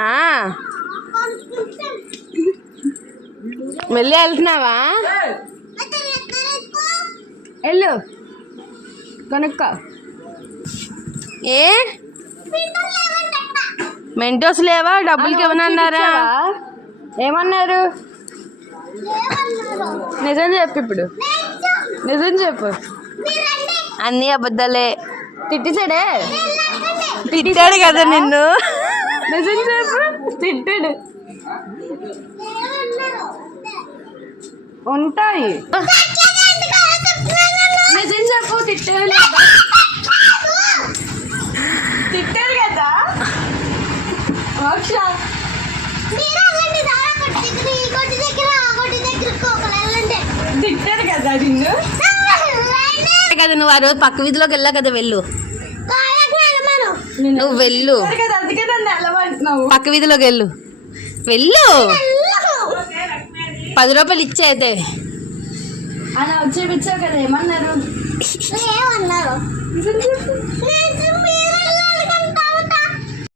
ఆ, మళ్ళీ వెళ్తున్నావా? వెళ్ళు. కనుక్క. ఏ? మెంటోస్ లేవా? డబ్బులకి ఏమన్నారా ఏమన్నారు? నిజం చెప్పు ఇప్పుడు. నిజం చెప్పు. అన్ని అబద్ధాలే. తిట్టిసాడే తిట్టాడు కదా నిన్ను. నిజం చెప్పు. తిట్టాడు. ఉంటాయి. నిజం చెప్పు తిట్టాడు. తిట్టాడు కదా? మోక్ష తిట్టాడు కదా నిన్ను కదా నువ్వు ఆ రోజు పక్క వీధిలోకి వెళ్ళా కదా వెళ్ళు. నువ్వు వెళ్ళు. పక్క వీధిలోకి వెళ్ళు. వెళ్ళు. పది రూపాయలు ఇచ్చే అయితే. అలా వచ్చేపించావు కదా ఏమన్నారు? ఏమన్నారు.